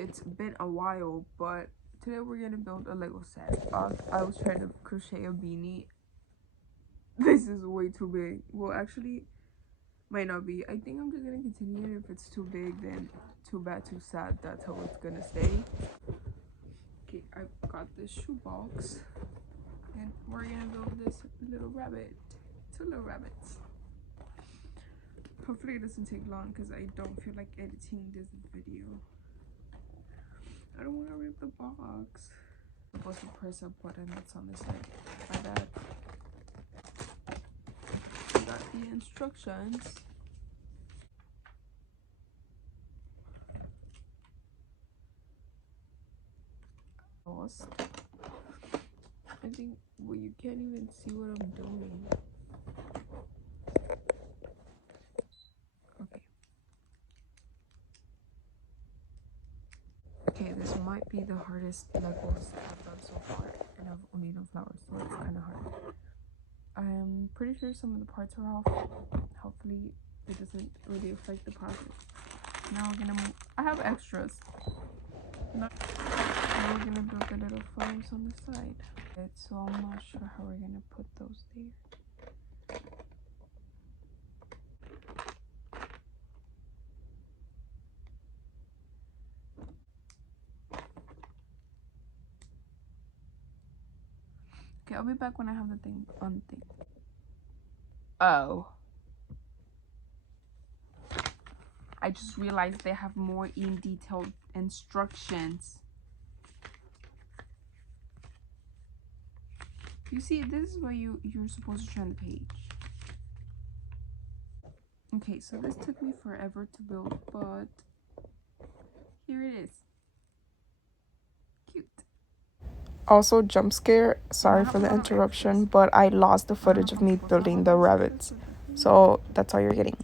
it's been a while, but today we're gonna build a Lego set. I was trying to crochet a beanie. This is way too big. Well, actually, might not be. I think I'm just gonna continue it. If it's too big, then too bad, too sad. That's how it's gonna stay. Okay, I've got this shoebox, and we're gonna build this little rabbit. Two little rabbits. Hopefully it doesn't take long because I don't feel like editing this video. I don't want to rip the box. I'm supposed to press a button that's on the side. My bad. I got the instructions. Lost. I think, well, you can't even see what I'm doing. Okay, this might be the hardest Legos I've done so far, and I've only done flowers, so it's kind of hard. I'm pretty sure some of the parts are off. Hopefully it doesn't really affect the process. Now we're gonna move. I have extras. Now we're gonna build the little flowers on the side. So I'm not sure how we're gonna put those there. Okay, I'll be back when I have the thing on the thing. Oh. I just realized they have more in detailed instructions. You see, this is what you're supposed to show on the page. Okay, so this took me forever to build, but here it is. Cute. Also, jump scare, sorry for the interruption, but I lost the footage of me building the rabbits. So that's all you're getting.